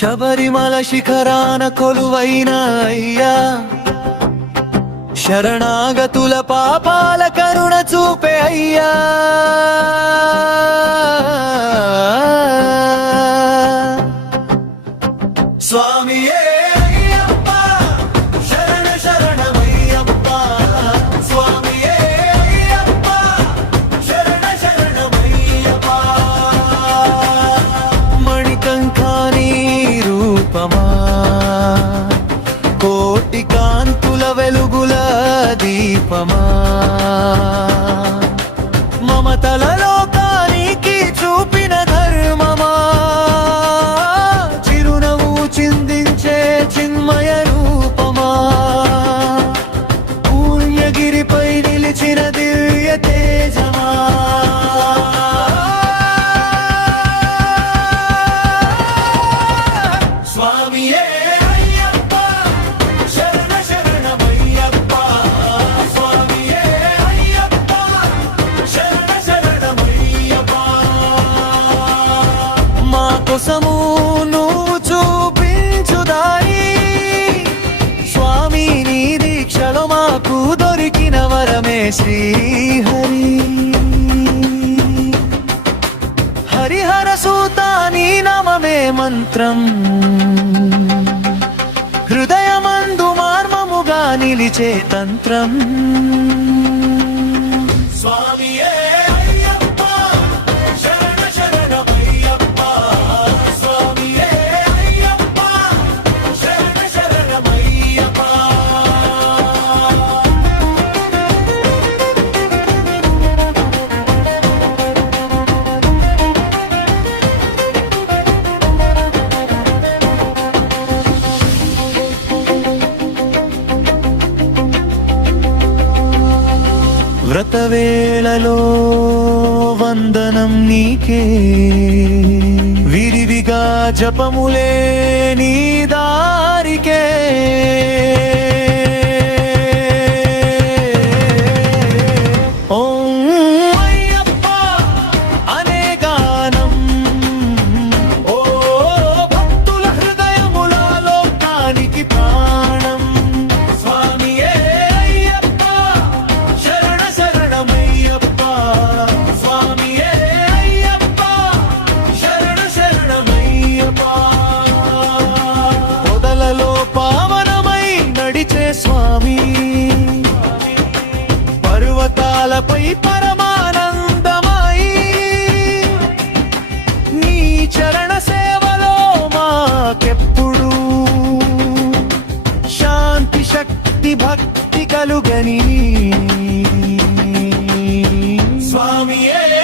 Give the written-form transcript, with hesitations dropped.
శబరిమల శిఖరాన కొలువైన అయ్యా, శరణాగతుల పాపాల కరుణ చూపే అయ్యా. స్వామియే కోటి కాంతుల వెలుగుల దీపమా, మమతల లోకానికి చూపిన ధర్మమా, చిరునవ్వు చిందించే చిన్మయ రూపమా, పుణ్యగిరిపై నిలిచిన దివ్య తేజమా. స్వామియే కోసము నువ్వు చూపించు దారి, స్వామి నీ దీక్షలో మాకు దొరికిన వరమే శ్రీహరి. హరిహర సూత నీ నామమే మంత్రం, హృదయమందు మార్మముగా నిలిచే తంత్రం. స్వామియే వ్రతవేళలో వందనం నీకే, విరివిగా జపములే నీ దారికే. ఓం అయ్యప్ప అనే గానం, ఓ భక్తుల హృదయముల లోకానికి ప్రాణం. స్వామి పర్వతాలపై పరమానందమై, నీ చరణ సేవలో మాకెప్పుడు శాంతి శక్తి భక్తి కలుగని. స్వామియే